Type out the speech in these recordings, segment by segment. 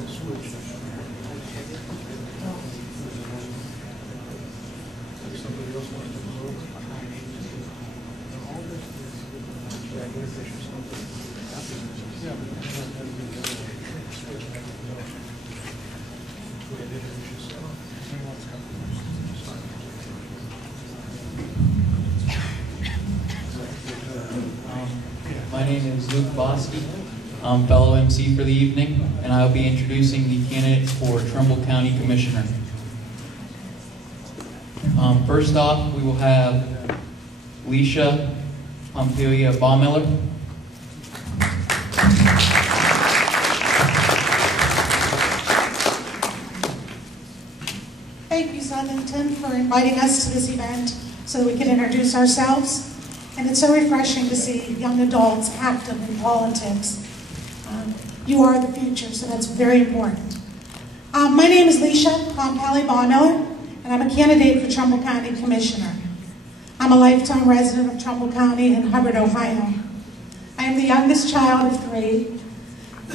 My name is Luke Bosky. I'm fellow MC for the evening, and I'll be introducing the candidates for Trumbull County Commissioner. First off, we will have Lisha Pompili-Baumiller. Thank you, Southington, for inviting us to this event so that we can introduce ourselves. And it's so refreshing to see young adults active in politics. You are the future, so that's very important. My name is Lisha Pompili-Baumiller, and I'm a candidate for Trumbull County Commissioner. I'm a lifetime resident of Trumbull County in Hubbard, Ohio. I am the youngest child of 3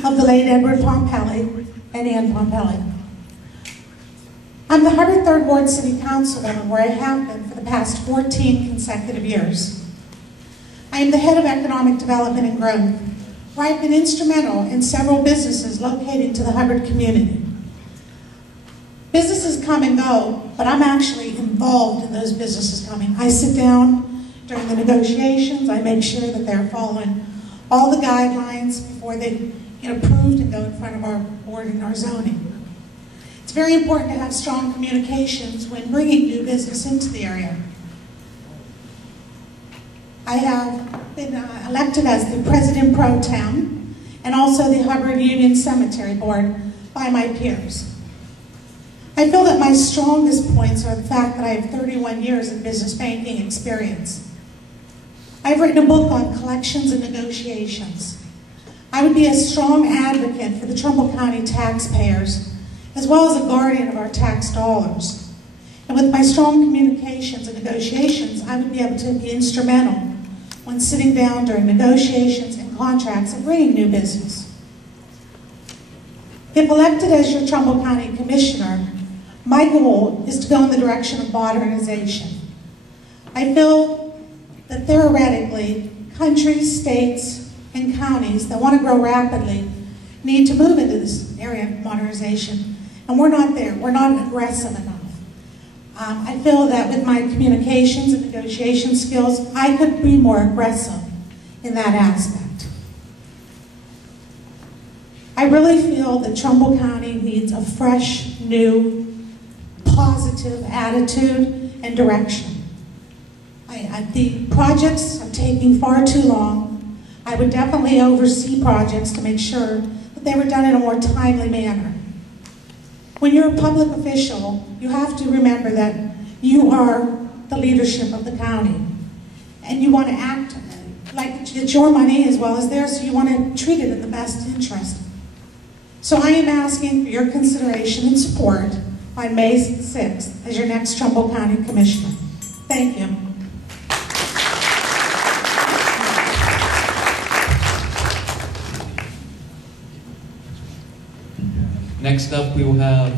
of the late Edward Pompili and Ann Pompili. I'm the Hubbard 3rd Ward City Council member, where I have been for the past 14 consecutive years. I am the head of economic development and growth, where I've been instrumental in several businesses located to the Hubbard community. Businesses come and go, but I'm actually involved in those businesses coming. I sit down during the negotiations. I make sure that they're following all the guidelines before they get approved and go in front of our board and our zoning. It's very important to have strong communications when bringing new business into the area. I have been elected as the President Pro Tem and also the Hubbard Union Cemetery Board by my peers. I feel that my strongest points are the fact that I have 31 years of business banking experience. I've written a book on collections and negotiations. I would be a strong advocate for the Trumbull County taxpayers, as well as a guardian of our tax dollars. And with my strong communications and negotiations, I would be able to be instrumental when sitting down during negotiations and contracts and bringing new business. If elected as your Trumbull County Commissioner, my goal is to go in the direction of modernization. I feel that theoretically, countries, states, and counties that want to grow rapidly need to move into this area of modernization, and we're not there. We're not aggressive enough. I feel that with my communications and negotiation skills, I could be more aggressive in that aspect. I really feel that Trumbull County needs a fresh, new, positive attitude and direction. The projects are taking far too long. I would definitely oversee projects to make sure that they were done in a more timely manner. When you're a public official, you have to remember that you are the leadership of the county. And you want to act like it's your money as well as theirs, so you want to treat it in the best interest. So I am asking for your consideration and support on May 6th as your next Trumbull County Commissioner. Thank you. Next up, we will have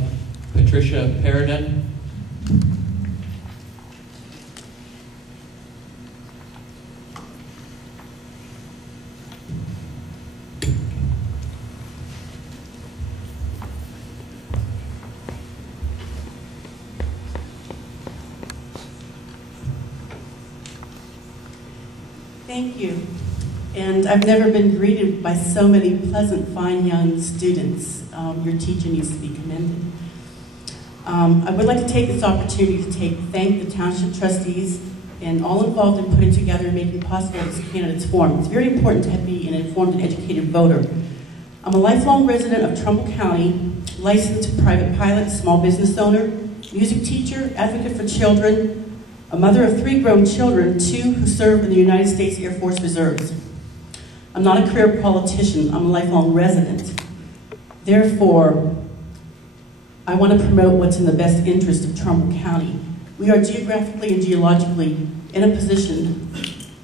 Patricia Paridon. Thank you. And I've never been greeted by so many pleasant, fine young students. Your teaching needs to be commended. I would like to take this opportunity to thank the township trustees and all involved in putting together and making possible this candidates forum. It's very important to be an informed and educated voter. I'm a lifelong resident of Trumbull County, licensed private pilot, small business owner, music teacher, advocate for children, a mother of 3 grown children, 2 who serve in the United States Air Force Reserves. I'm not a career politician, I'm a lifelong resident. Therefore, I want to promote what's in the best interest of Trumbull County. We are geographically and geologically in a position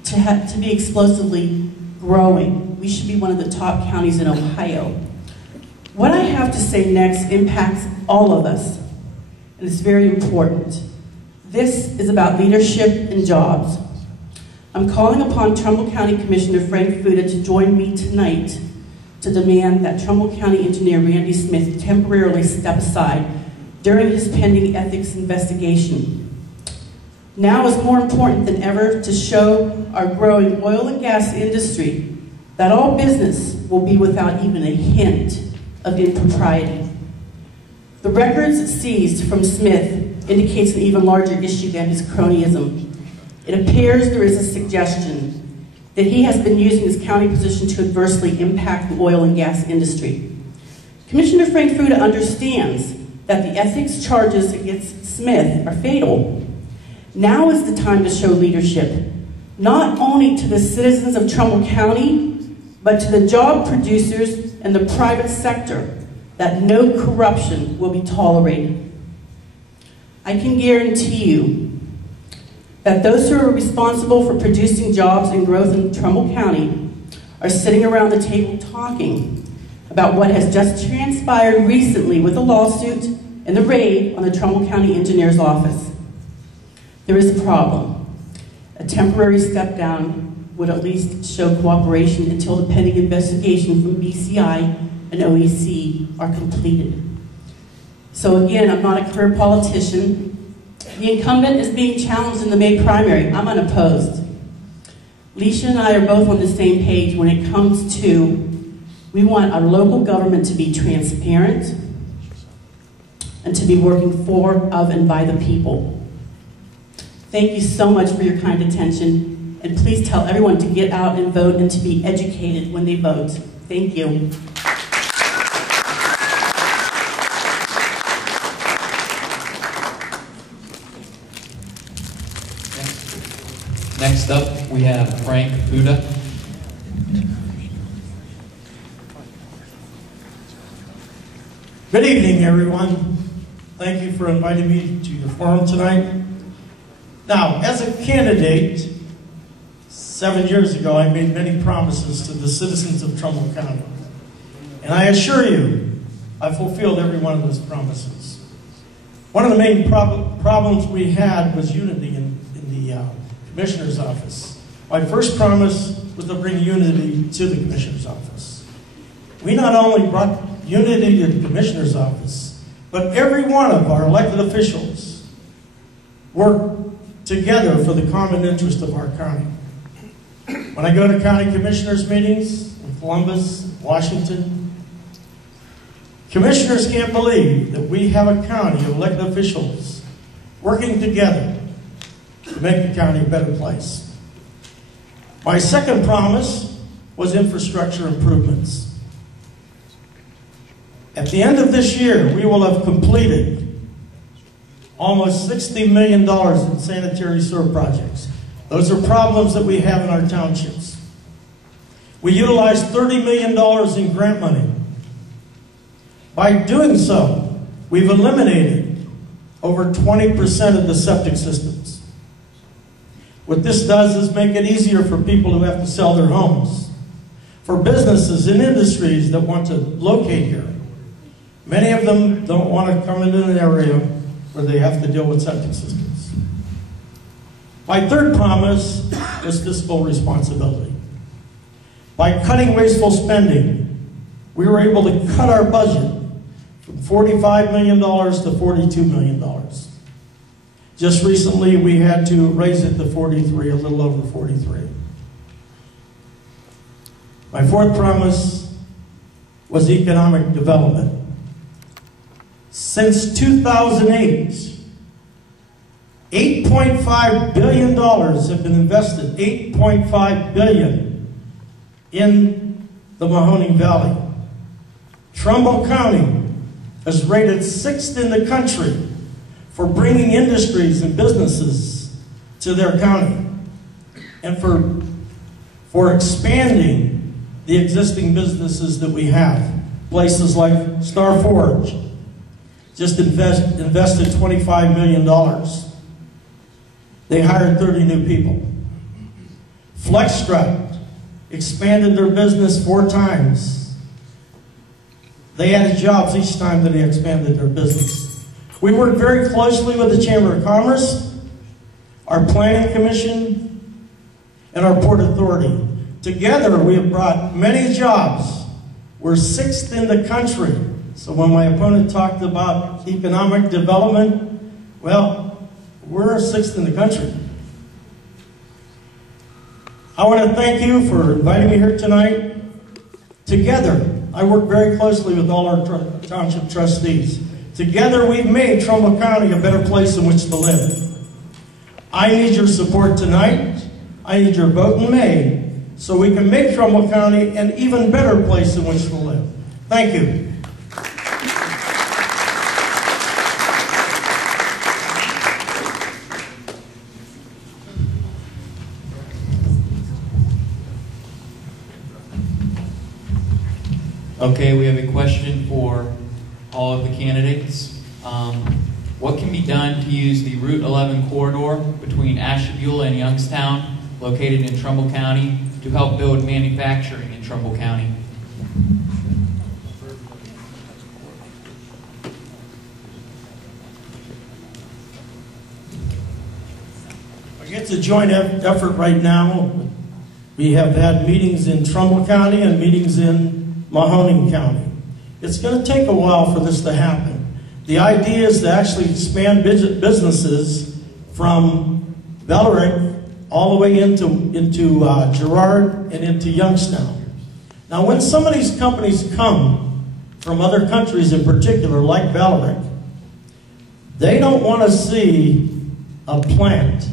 to be explosively growing. We should be one of the top counties in Ohio. What I have to say next impacts all of us, and it's very important. This is about leadership and jobs. I'm calling upon Trumbull County Commissioner Frank Fuda to join me tonight to demand that Trumbull County Engineer Randy Smith temporarily step aside during his pending ethics investigation. Now is more important than ever to show our growing oil and gas industry that all business will be without even a hint of impropriety. The records seized from Smith indicates an even larger issue than his cronyism. It appears there is a suggestion that he has been using his county position to adversely impact the oil and gas industry. Commissioner Frank Fuda understands that the ethics charges against Smith are fatal. Now is the time to show leadership, not only to the citizens of Trumbull County, but to the job producers and the private sector, that no corruption will be tolerated. I can guarantee you that those who are responsible for producing jobs and growth in Trumbull County are sitting around the table talking about what has just transpired recently with the lawsuit and the raid on the Trumbull County Engineer's office. There is a problem. A temporary step down would at least show cooperation until the pending investigation from BCI and OEC are completed. So again, I'm not a career politician. The incumbent is being challenged in the May primary. I'm unopposed. Lisha and I are both on the same page when it comes to, we want our local government to be transparent and to be working for, of, and by the people. Thank you so much for your kind attention, and please tell everyone to get out and vote and to be educated when they vote. Thank you. Next up, we have Frank Fuda. Good evening, everyone. Thank you for inviting me to your forum tonight. Now, as a candidate, 7 years ago, I made many promises to the citizens of Trumbull County. And I assure you, I fulfilled every one of those promises. One of the main problems we had was unity in the Commissioner's office. My first promise was to bring unity to the Commissioner's office. We not only brought unity to the Commissioner's office, but every one of our elected officials worked together for the common interest of our county. When I go to county commissioners meetings in Columbus, Washington, commissioners can't believe that we have a county of elected officials working together to make the county a better place. My second promise was infrastructure improvements. At the end of this year, we will have completed almost $60 million in sanitary sewer projects. Those are problems that we have in our townships. We utilized $30 million in grant money. By doing so, we've eliminated over 20% of the septic systems. What this does is make it easier for people who have to sell their homes, for businesses and industries that want to locate here. Many of them don't want to come into an area where they have to deal with septic systems. My third promise was fiscal responsibility. By cutting wasteful spending, we were able to cut our budget from $45 million to $42 million. Just recently, we had to raise it to 43, a little over 43. My fourth promise was economic development. Since 2008, $8.5 billion have been invested, $8.5 billion in the Mahoning Valley. Trumbull County is rated 6th in the country for bringing industries and businesses to their county and for expanding the existing businesses that we have. Places like Star Forge just invested $25 million. They hired 30 new people. FlexStrut expanded their business 4 times. They added jobs each time that they expanded their business. We work very closely with the Chamber of Commerce, our Planning Commission, and our Port Authority. Together, we have brought many jobs. We're 6th in the country. So when my opponent talked about economic development, well, we're 6th in the country. I want to thank you for inviting me here tonight. Together, I work very closely with all our township trustees. Together, we've made Trumbull County a better place in which to live. I need your support tonight. I need your vote in May so we can make Trumbull County an even better place in which to live. Thank you. Okay, we have a question for all of the candidates. What can be done to use the Route 11 corridor between Ashtabula and Youngstown, located in Trumbull County, to help build manufacturing in Trumbull County? It's a joint effort right now. We have had meetings in Trumbull County and meetings in Mahoning County. It's going to take a while for this to happen. The idea is to actually expand businesses from Bellerick all the way into Girard and into Youngstown. Now, when some of these companies come from other countries in particular, like Bellerick, they don't want to see a plant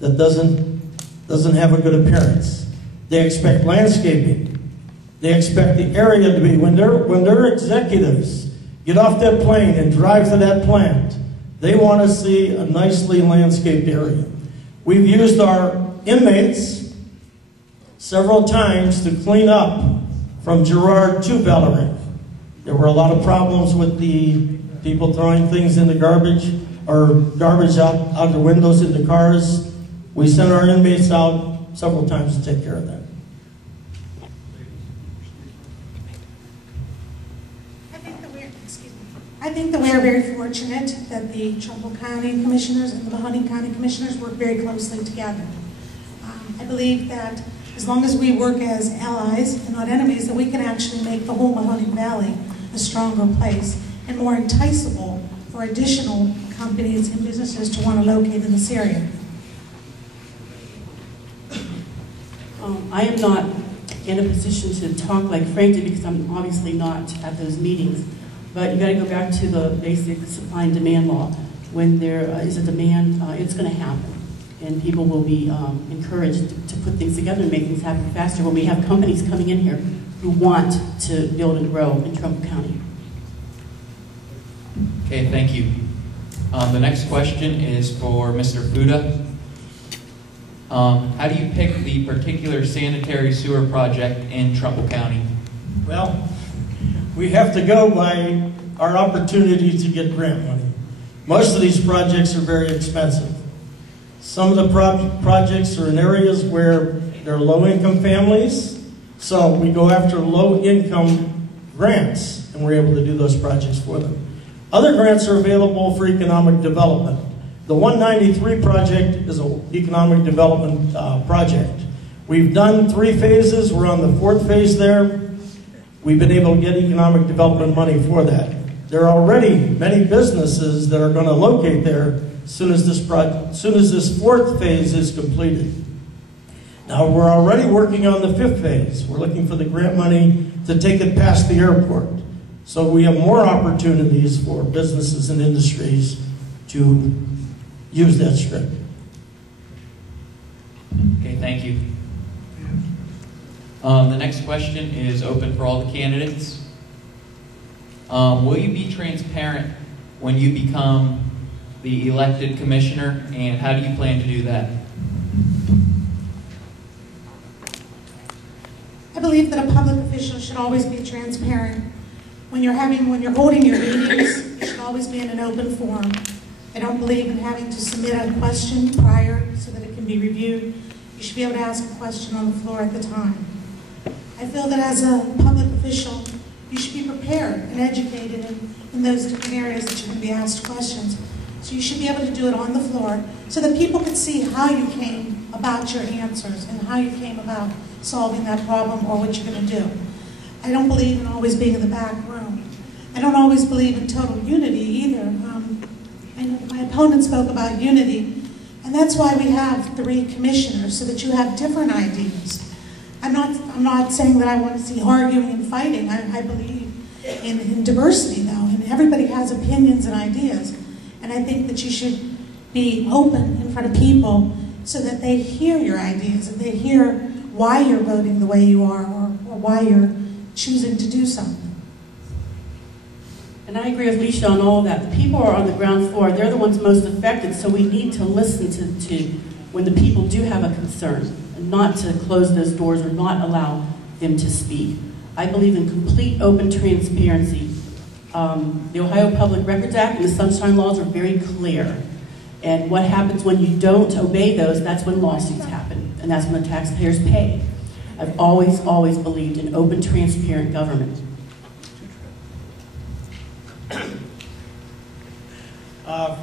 that doesn't have a good appearance. They expect landscaping. They expect the area to be, when their executives get off that plane and drive to that plant, they want to see a nicely landscaped area. We've used our inmates several times to clean up from Girard to Bellerick. There were a lot of problems with the people throwing things in the garbage, or garbage out the windows in the cars. We sent our inmates out several times to take care of that. I think that we are very fortunate that the Trumbull County Commissioners and the Mahoning County Commissioners work very closely together. I believe that as long as we work as allies and not enemies, that we can actually make the whole Mahoning Valley a stronger place and more enticable for additional companies and businesses to want to locate in this area. I am not in a position to talk like Frank did because I'm obviously not at those meetings. But you got to go back to the basic supply and demand law. When there is a demand, it's going to happen. And people will be encouraged to put things together and make things happen faster when we have companies coming in here who want to build and grow in Trumbull County. Okay, thank you. The next question is for Mr. Fuda. How do you pick the particular sanitary sewer project in Trumbull County? Well, we have to go by our opportunity to get grant money. Most of these projects are very expensive. Some of the projects are in areas where there are low-income families, so we go after low-income grants, and we're able to do those projects for them. Other grants are available for economic development. The 193 project is an economic development project. We've done 3 phases. We're on the 4th phase there. We've been able to get economic development money for that. There are already many businesses that are going to locate there as soon as this 4th phase is completed. Now, we're already working on the 5th phase. We're looking for the grant money to take it past the airport. So we have more opportunities for businesses and industries to use that strip. Okay, thank you. The next question is open for all the candidates. Will you be transparent when you become the elected commissioner, and how do you plan to do that? I believe that a public official should always be transparent. When you're holding your meetings, it should always be in an open forum. I don't believe in having to submit a question prior so that it can be reviewed. You should be able to ask a question on the floor at the time. I feel that as a public official, you should be prepared and educated in those different areas that you're going to be asked questions. So you should be able to do it on the floor so that people can see how you came about your answers and how you came about solving that problem or what you're going to do. I don't believe in always being in the back room. I don't always believe in total unity either. I know my opponent spoke about unity, and that's why we have 3 commissioners, so that you have different ideas. I'm not saying that I want to see arguing and fighting. I believe in diversity, though, and everybody has opinions and ideas. And I think that you should be open in front of people so that they hear your ideas and they hear why you're voting the way you are or why you're choosing to do something. And I agree with Lisha on all of that. The people are on the ground floor. They're the ones most affected, so we need to listen to when the people do have a concern, and not to close those doors or not allow them to speak. I believe in complete open transparency. The Ohio Public Records Act and the Sunshine Laws are very clear. And what happens when you don't obey those, that's when lawsuits happen, and that's when the taxpayers pay. I've always, always believed in open, transparent government.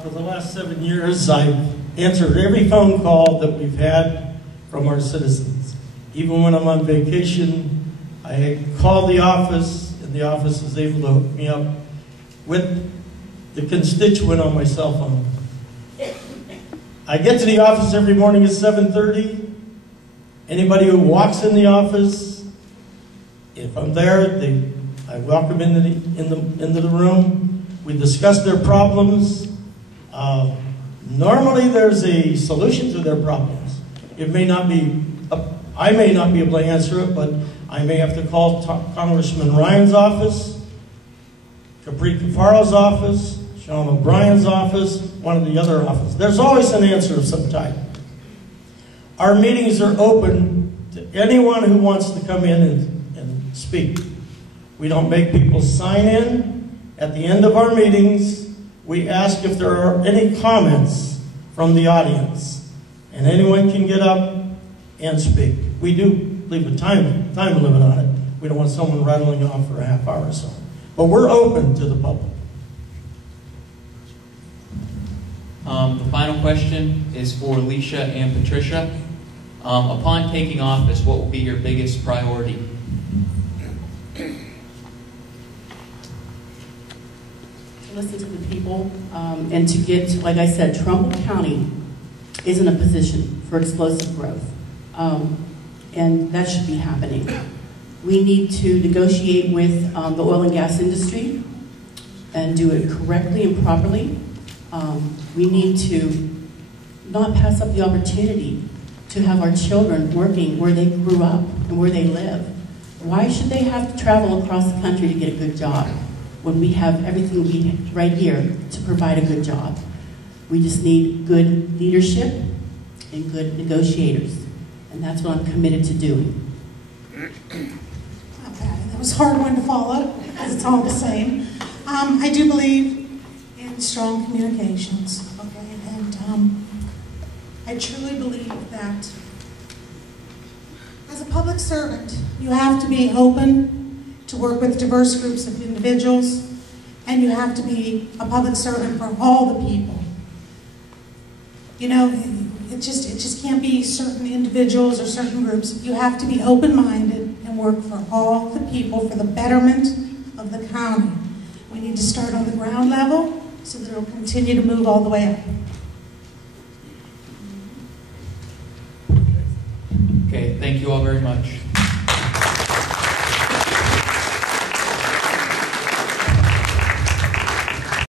For the last 7 years, I've answered every phone call that we've had from our citizens. Even when I'm on vacation, I call the office, and the office is able to hook me up with the constituent on my cell phone. I get to the office every morning at 7:30. Anybody who walks in the office, if I'm there, I welcome into the room. We discuss their problems. Normally, there's a solution to their problems. It may not be. I may not be able to answer it, but I may have to call Congressman Ryan's office, Capri Cafaro's office, Sean O'Brien's office, one of the other offices. There's always an answer of some type. Our meetings are open to anyone who wants to come in and speak. We don't make people sign in. At the end of our meetings, we ask if there are any comments from the audience. And anyone can get up and speak. We do leave a time limit on it. We don't want someone rattling off for a half hour or so. But we're open to the public. The final question is for Lisha and Patricia. Upon taking office, what will be your biggest priority? To listen to the people and to get, like I said, Trumbull County is in a position for explosive growth. And that should be happening. We need to negotiate with the oil and gas industry and do it correctly and properly. We need to not pass up the opportunity to have our children working where they grew up and where they live. Why should they have to travel across the country to get a good job when we have everything we need right here to provide a good job? We just need good leadership and good negotiators. And that's what I'm committed to doing. Okay, that was a hard one to follow, because it's all the same. I do believe in strong communications, okay? And I truly believe that as a public servant, you have to be open to work with diverse groups of individuals, and you have to be a public servant for all the people. You know, it just can't be certain individuals or certain groups. You have to be open-minded and work for all the people for the betterment of the county. We need to start on the ground level so that it will continue to move all the way up. Okay, thank you all very much.